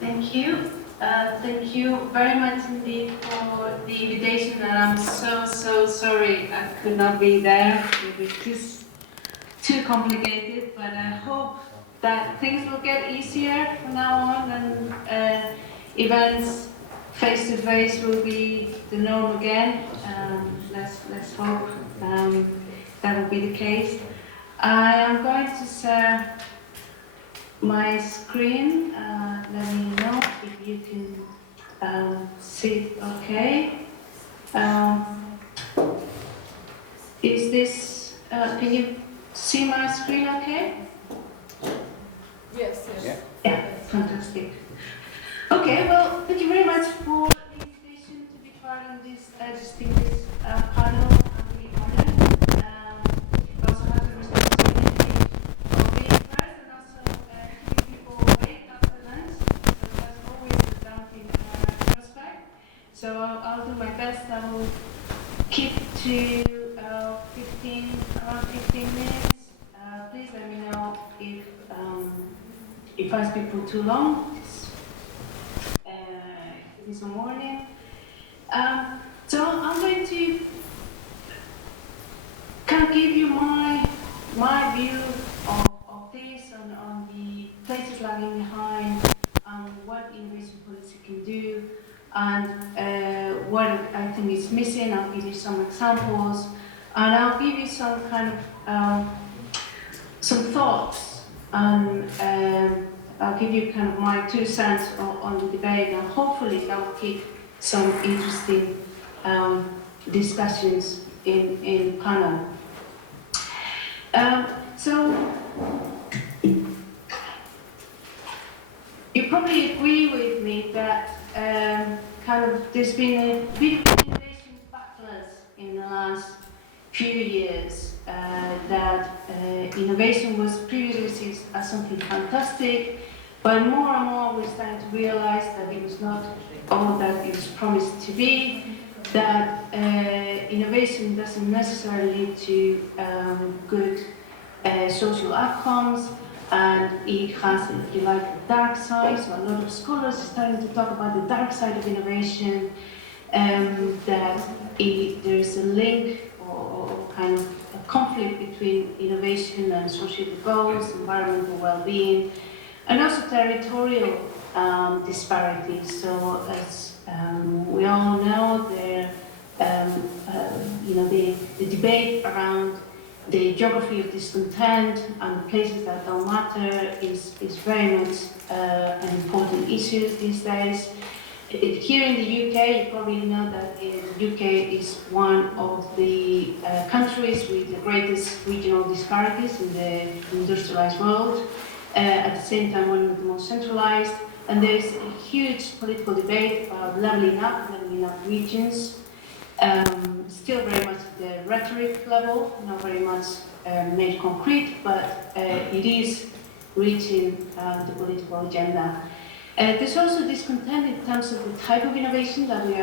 Thank you. Thank you very much indeed for the invitation, and I'm so sorry I could not be there. It was just too complicated, but I hope that things will get easier from now on, and events face to face will be the norm again. Let's hope that will be the case. I am going to share my screen. Let me know if you can see it okay. Is this, can you see my screen okay? Yes. Yeah, fantastic. Okay, well, thank you very much for the invitation to be part of this distinguished panel. I'm really honored. I also have the responsibility of being first and also keeping people awake after lunch. So that's always a daunting prospect. So I'll do my best. I will keep to around 15 minutes. Please let me know if I speak for too long. It is a warning. So I'm going to kind of give you my view of this on the places lagging behind and what innovation policy can do and what I think is missing. I'll give you some examples and I'll give you some kind of some thoughts and I'll give you kind of my 2 cents on the debate, and hopefully that will keep some interesting discussions in the panel. So you probably agree with me that kind of there's been a bit of innovation backlash in the last few years. That innovation was previously seen as something fantastic, but more and more we're starting to realize that it was not all that it was promised to be, that innovation doesn't necessarily lead to good social outcomes, and it has, if you like, a dark side. So a lot of scholars are starting to talk about the dark side of innovation, that there's a link or kind of a conflict between innovation and social goals, environmental well-being, and also territorial disparities. So as we all know, the debate around the geography of discontent and places that don't matter is very much an important issue these days. Here in the UK, you probably know that the UK is one of the countries with the greatest regional disparities in the industrialized world. At the same time, one of the most centralized. And there is a huge political debate about leveling up regions. Still very much at the rhetoric level, not very much made concrete, but it is reaching the political agenda. There's also discontent in terms of the type of innovation that we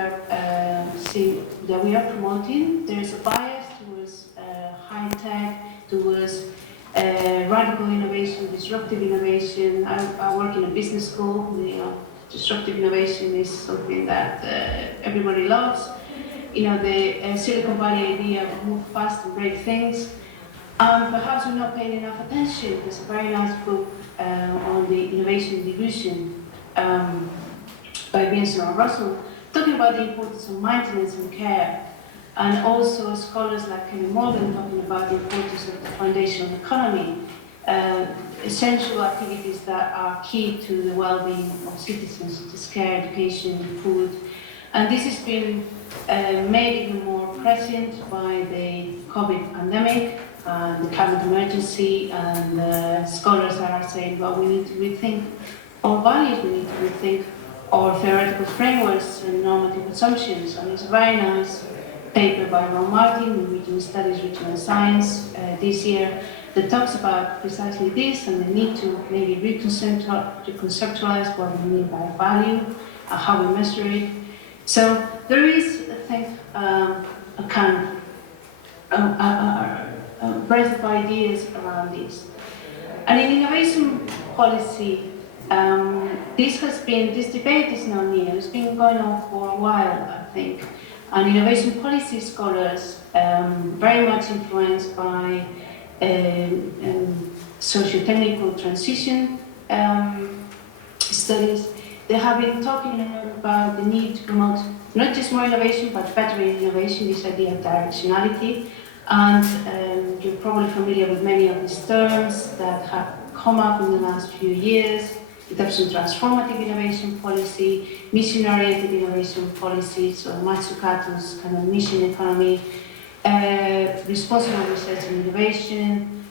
are promoting. There's a bias towards high tech, towards radical innovation, disruptive innovation. I work in a business school. Disruptive innovation is something that everybody loves. The Silicon Valley idea of move fast and break things. Perhaps we're not paying enough attention. There's a very nice book on the innovation delusion by Vincent and Russell, talking about the importance of maintenance and care, and also scholars like Kenny Morgan talking about the importance of the foundational economy, essential activities that are key to the well-being of citizens, such as care, education, food. And this has been made even more present by the COVID pandemic, the climate emergency, and scholars are saying, well, we need to rethink our values, we need to rethink our theoretical frameworks and normative assumptions. And it's a very nice paper by Ron Martin in Regional Studies, Regional Science this year that talks about precisely this and the need to maybe reconceptualize what we mean by value, how we measure it. So there is, I think, a kind of breadth of ideas around this. And in innovation policy, This debate is not new. It's been going on for a while, I think. And innovation policy scholars, very much influenced by socio-technical transition studies, they have been talking about the need to promote not just more innovation, but better innovation, this idea of directionality. And you're probably familiar with many of these terms that have come up in the last few years. In terms of transformative innovation policy, mission-oriented innovation policy, so Matsukato's kind of mission economy, responsible research and innovation,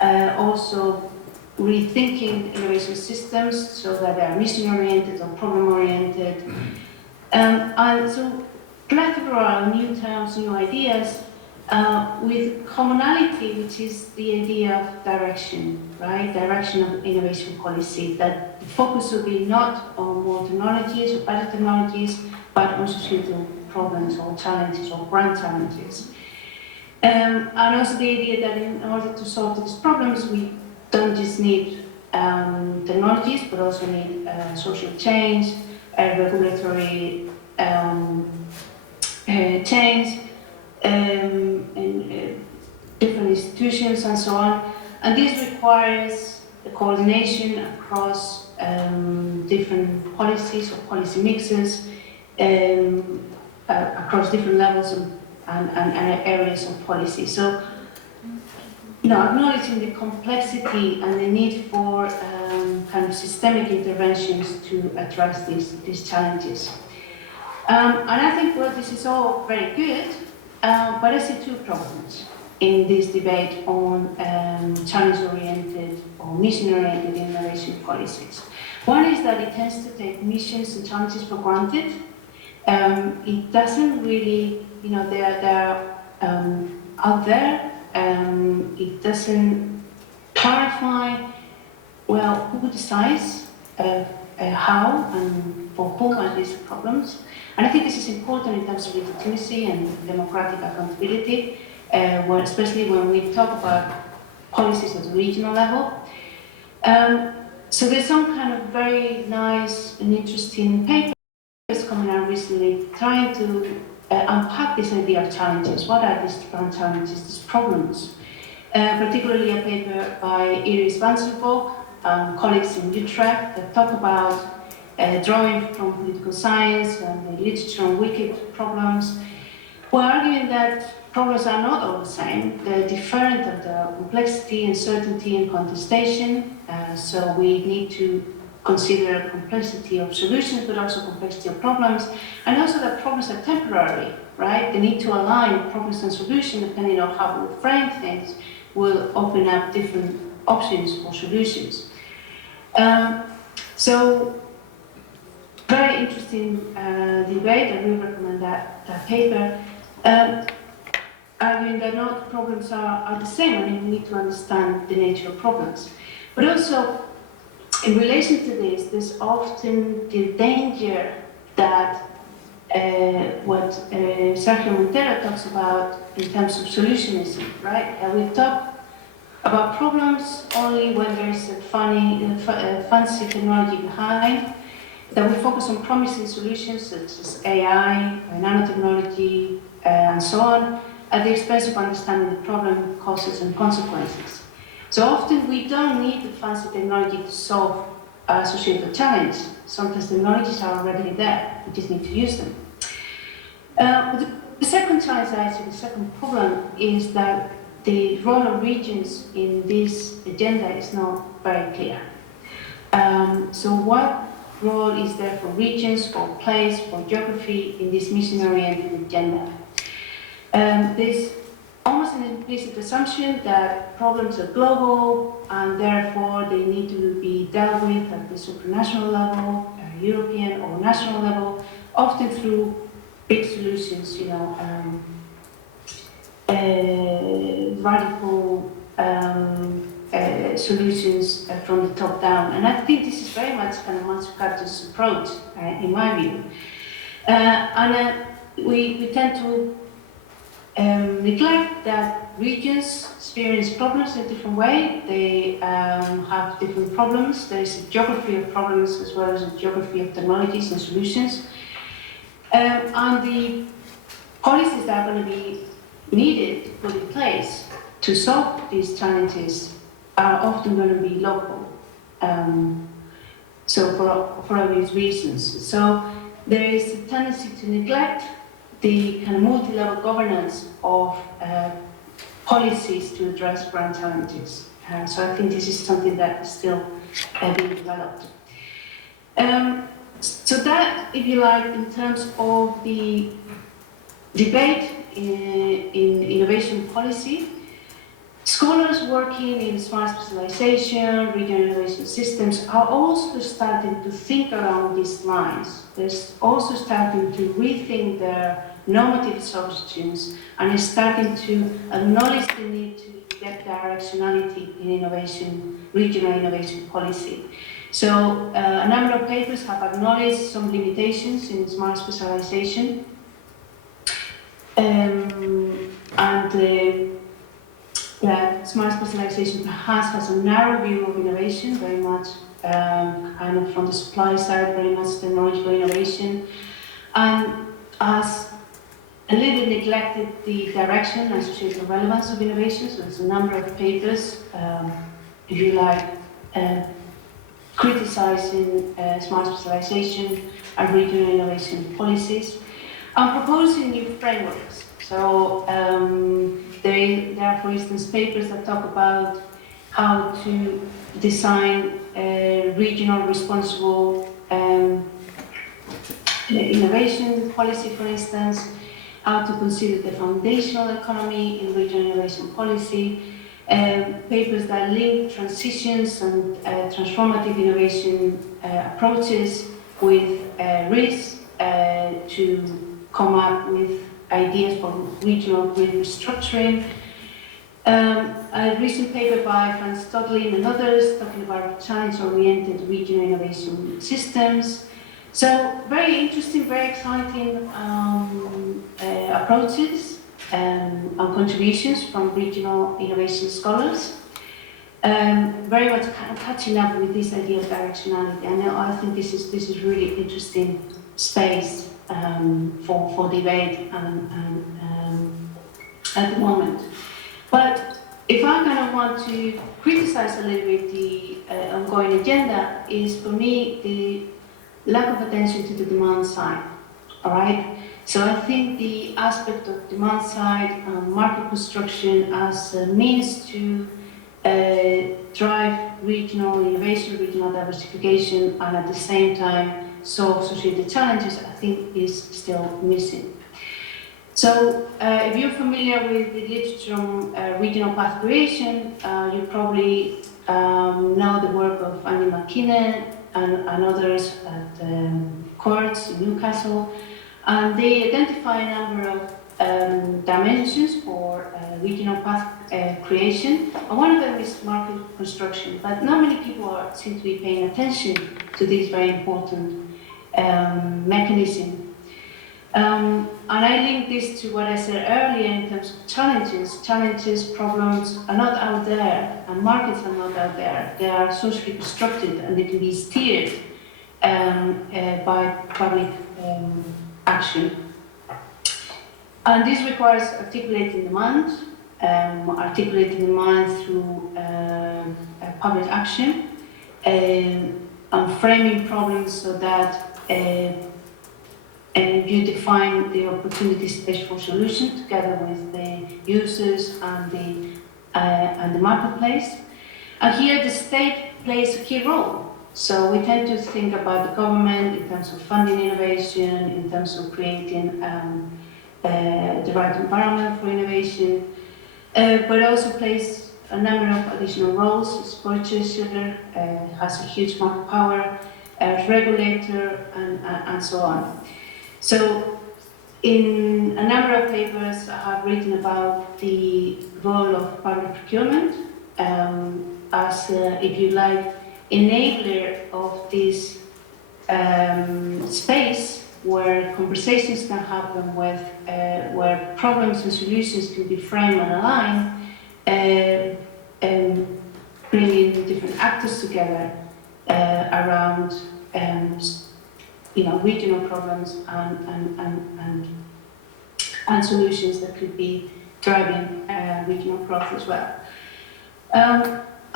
also rethinking innovation systems so that they are mission-oriented or problem-oriented. And so plethora of new terms, new ideas, with commonality, which is the idea of direction, right? Direction of innovation policy, that the focus will be not on more technologies or better technologies, but on societal problems or challenges or grand challenges. And also the idea that in order to solve these problems, we don't just need technologies, but also need social change, regulatory change, and different institutions and so on. And this requires a coordination across different policies or policy mixes, across different levels and areas of policy. So, acknowledging the complexity and the need for kind of systemic interventions to address these challenges. And I think, well, this is all very good, but I see two problems in this debate on challenge-oriented or mission-oriented innovation policies. One is that it tends to take missions and challenges for granted. It doesn't really, they're out there. It doesn't clarify, well, who decides how and for whom are these problems. And I think this is important in terms of legitimacy and democratic accountability, especially when we talk about policies at the regional level. So there's some kind of very nice and interesting papers coming out recently trying to unpack this idea of challenges. What are these grand challenges, these problems? Particularly a paper by Iris van Zerbock, colleagues in Utrecht, that talk about drawing from political science and the literature on wicked problems. We're arguing that problems are not all the same. They're different of the complexity, uncertainty, and contestation. So we need to consider complexity of solutions, but also complexity of problems, and also that problems are temporary, right? They need to align problems and solutions, depending on how we frame things, will open up different options for solutions. So, very interesting debate. I will recommend that paper. Arguing that not problems are the same, and we need to understand the nature of problems. But also, in relation to this, there's often the danger that what Sergio Montero talks about in terms of solutionism, right? We talk about problems only when there's a fancy technology behind, that we focus on promising solutions such as AI, nanotechnology, and so on, at the expense of understanding the problem, causes, and consequences. So often we don't need the fancy technology to solve a societal challenge. Sometimes technologies are already there, we just need to use them. But the second challenge that I see, the second problem, is that the role of regions in this agenda is not very clear. So what role is there for regions, for place, for geography in this mission-oriented agenda? There's almost an implicit assumption that problems are global and therefore they need to be dealt with at the supranational level, European or national level, often through big solutions, radical solutions from the top down. And I think this is very much kind of Matsukato's approach, in my view. We tend to neglect that regions experience problems in a different way. They have different problems. There is a geography of problems as well as a geography of technologies and solutions. And the policies that are going to be needed to put in place to solve these challenges are often going to be local. So for obvious reasons. So there is a tendency to neglect the kind of multi-level governance of policies to address grand challenges. So I think this is something that is still being developed. So that, if you like, in terms of the debate in innovation policy, scholars working in smart specialization, regional innovation systems are also starting to think around these lines. They're also starting to rethink their normative assumptions and is starting to acknowledge the need to get directionality in innovation, regional innovation policy. So a number of papers have acknowledged some limitations in smart specialization. That smart specialization perhaps has a narrow view of innovation, very much kind of from the supply side, very much technological innovation, and has a little bit neglected the direction and societal relevance of innovation. So there's a number of papers, if you like, criticizing smart specialization and regional innovation policies, and proposing new frameworks. So there are, for instance, papers that talk about how to design a regional responsible innovation policy, for instance, how to consider the foundational economy in regional innovation policy, papers that link transitions and transformative innovation approaches with risks to come up with ideas for regional grid restructuring. A recent paper by Franz Todlin and others talking about challenge-oriented regional innovation systems. So very interesting, very exciting approaches and contributions from regional innovation scholars. Very much kind of catching up with this idea of directionality. And I think this is really interesting space for debate at the moment. But if I kind of want to criticize a little bit the ongoing agenda, is for me the lack of attention to the demand side. All right. So I think the aspect of demand side market construction as a means to drive regional innovation, regional diversification, and at the same time solve societal challenges, I think is still missing. So if you're familiar with the literature on regional path creation, you probably know the work of Andy McKinnon and others at Courts in Newcastle, and they identify a number of dimensions for regional path creation, and one of them is market construction, but not many people seem to be paying attention to this very important mechanism. And I link this to what I said earlier in terms of challenges. Challenges, problems are not out there, and markets are not out there. They are socially constructed, and they can be steered by public action. And this requires articulating demand, through public action, and framing problems so that you define the opportunity space for solution together with the users and the marketplace. And here the state plays a key role. So we tend to think about the government in terms of funding innovation, in terms of creating the right environment for innovation, but it also plays a number of additional roles. As purchaser, has a huge market power, as regulator, and so on. So in a number of papers I have written about the role of public procurement as, if you like, enabler of this space where conversations can happen with, where problems and solutions can be framed and aligned, and bringing different actors together around regional problems and solutions that could be driving regional growth as well.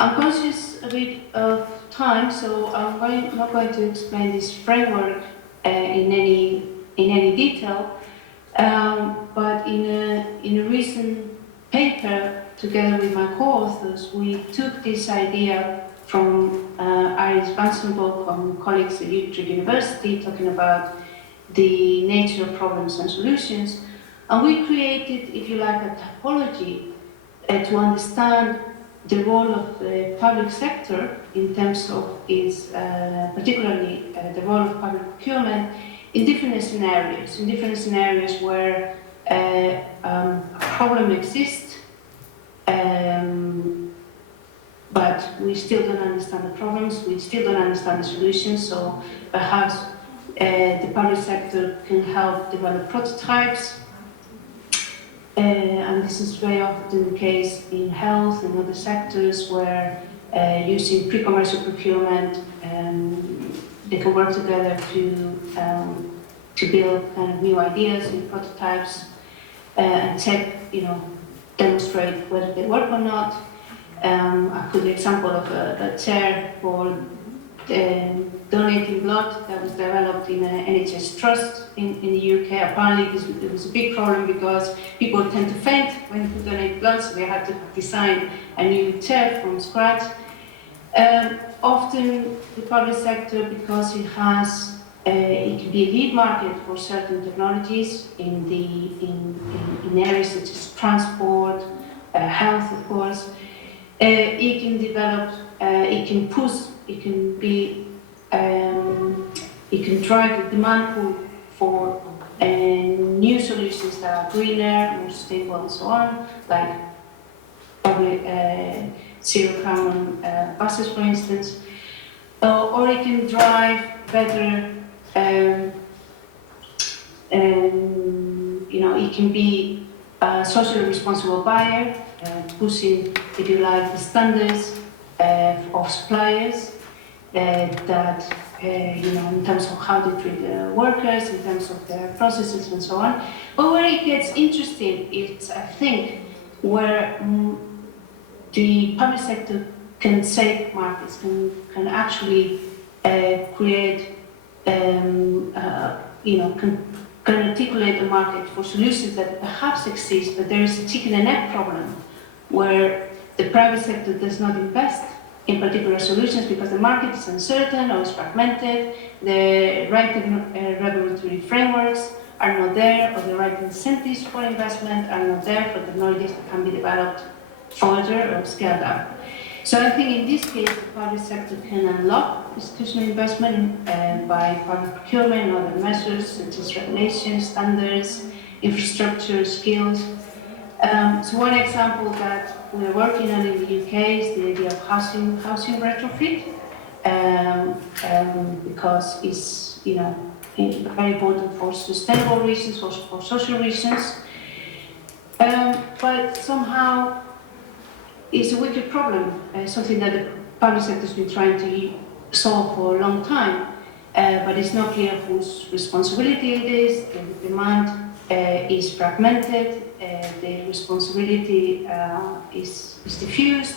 I'm conscious a bit of time, so I'm not going to explain this framework in any detail. But in a recent paper, together with my co-authors, we took this idea from Iris Vansenbock and colleagues at UTAD University, talking about the nature of problems and solutions, and we created, if you like, a typology to understand the role of the public sector in terms of its, particularly the role of public procurement in different scenarios where a problem exists, but we still don't understand the problems, we still don't understand the solutions, so perhaps the public sector can help develop prototypes. And this is very often the case in health and other sectors where using pre-commercial procurement, they can work together to build kind of new ideas, new prototypes, and check, demonstrate whether they work or not. I put the example of a chair for donating blood that was developed in an NHS trust in the UK. Apparently it was a big problem because people tend to faint when you donate blood, so they had to design a new chair from scratch. Often the public sector, because it can be a lead market for certain technologies in areas such as transport, health, of course. It can develop, it can push, it can be, it can drive the demand pool for new solutions that are greener, more sustainable, and so on, like public zero carbon buses, for instance. Or it can drive better, it can be a socially responsible buyer, pushing, if you like, the standards of suppliers that, in terms of how they treat their workers, in terms of their processes and so on. But where it gets interesting is, I think, where the public sector can shape markets, can actually create, can articulate a market for solutions that perhaps exist, but there is a chicken and egg problem where the private sector does not invest in particular solutions because the market is uncertain or is fragmented, the right regulatory frameworks are not there, or the right incentives for investment are not there for technologies that can be developed further or scaled up. So I think in this case, the public sector can unlock institutional investment by public procurement and other measures such as regulations, standards, infrastructure, skills. So one example that we're working on in the UK is the idea of housing retrofit, because it's very important for sustainable reasons, for social reasons, but somehow it's a wicked problem, something that the public sector has been trying to solve for a long time, but it's not clear whose responsibility it is. The demand is fragmented, the responsibility is diffused,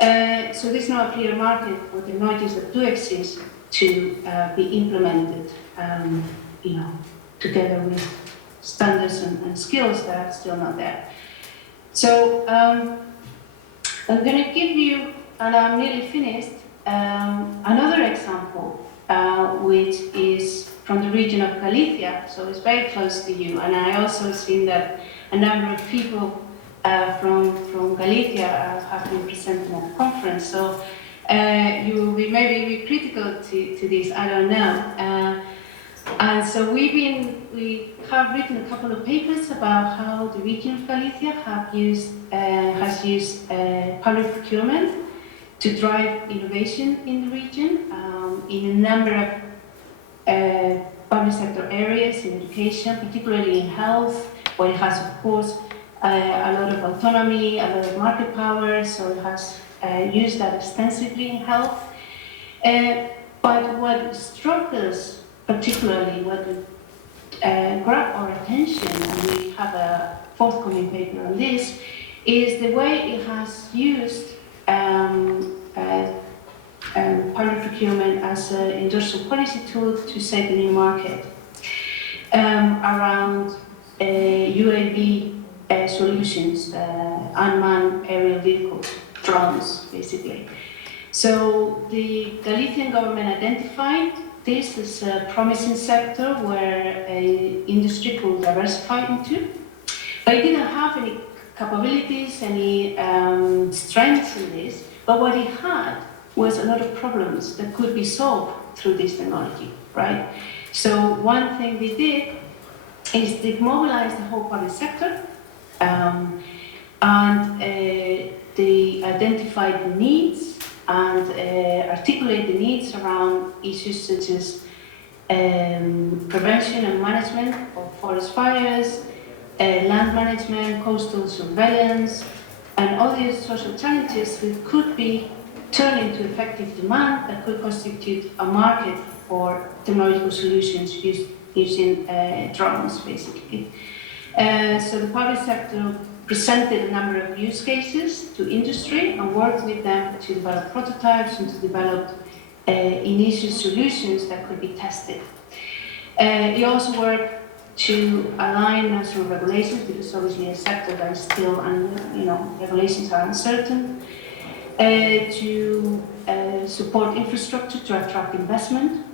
so there's not a clear market for technologies that do exist to be implemented, together with standards and skills that are still not there. So I'm going to give you, and I'm nearly finished, another example, which is from the region of Galicia, so it's very close to you. And I also seen that a number of people from Galicia have been presenting at the conference. So you will be maybe critical to this, I don't know. And so we have written a couple of papers about how the region of Galicia has used public procurement to drive innovation in the region in a number of public sector areas in education, particularly in health, where it has, of course, a lot of autonomy, a lot of market power, so it has used that extensively in health. But what struck us particularly, what grabbed our attention, and we have a forthcoming paper on this, is the way it has used public procurement as an industrial policy tool to set a new market around UAV solutions, unmanned aerial vehicles, drones, basically. So the Galician government identified this as a promising sector where industry could diversify into, but it didn't have any capabilities, any strengths in this, but what it had was a lot of problems that could be solved through this technology, right? So one thing they did is they mobilized the whole public sector, and they identified the needs and articulate the needs around issues such as prevention and management of forest fires, land management, coastal surveillance, and all these social challenges that could be turned into effective demand that could constitute a market for technological solutions using drones, basically. So the public sector presented a number of use cases to industry and worked with them to develop prototypes and to develop initial solutions that could be tested. It also worked to align national regulations, because obviously a sector that is still, regulations are uncertain, to support infrastructure to attract investment,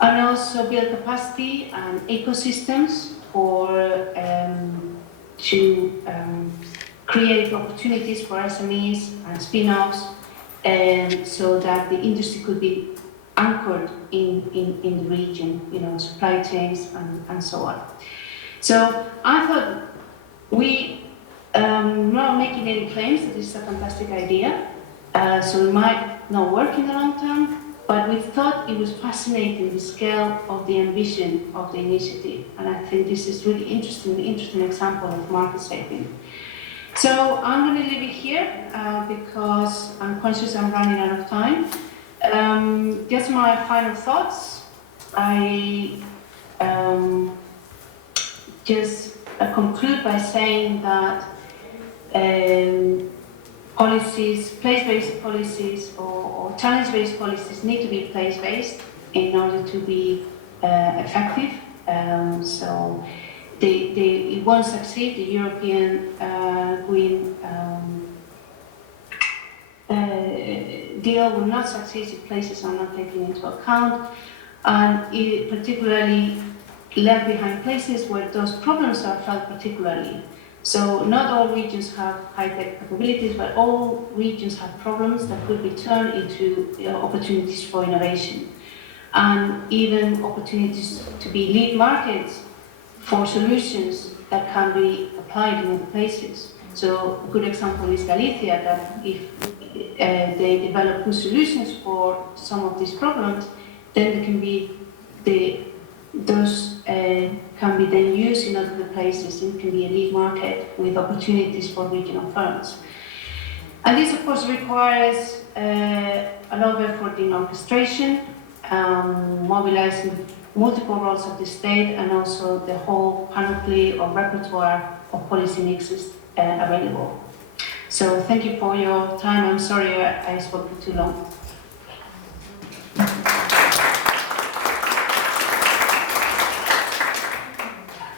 and also build capacity and ecosystems to create opportunities for SMEs and spin-offs, so that the industry could be anchored in the region, supply chains and so on. So I thought we not making any claims that this is a fantastic idea, so it might not work in the long term, but we thought it was fascinating, the scale of the ambition of the initiative, and I think this is really interesting example of market shaping. So I'm going to leave it here because I'm conscious I'm running out of time. Just my final thoughts. I just conclude by saying that policies, place-based policies or challenge-based policies need to be place-based in order to be effective. So it won't succeed. The European Green deal will not succeed if places are not taken into account, and it particularly left behind places where those problems are felt particularly. So not all regions have high-tech capabilities, but all regions have problems that could be turned into opportunities for innovation, and even opportunities to be lead markets for solutions that can be applied in other places. So a good example is Galicia, that if they develop good solutions for some of these problems, then they can be those can be then used in other places. It can be a lead market with opportunities for regional firms. And this, of course, requires a lot of effort in orchestration, mobilizing multiple roles of the state, and also the whole panoply or repertoire of policy mixes available. So thank you for your time. I'm sorry I spoke for too long.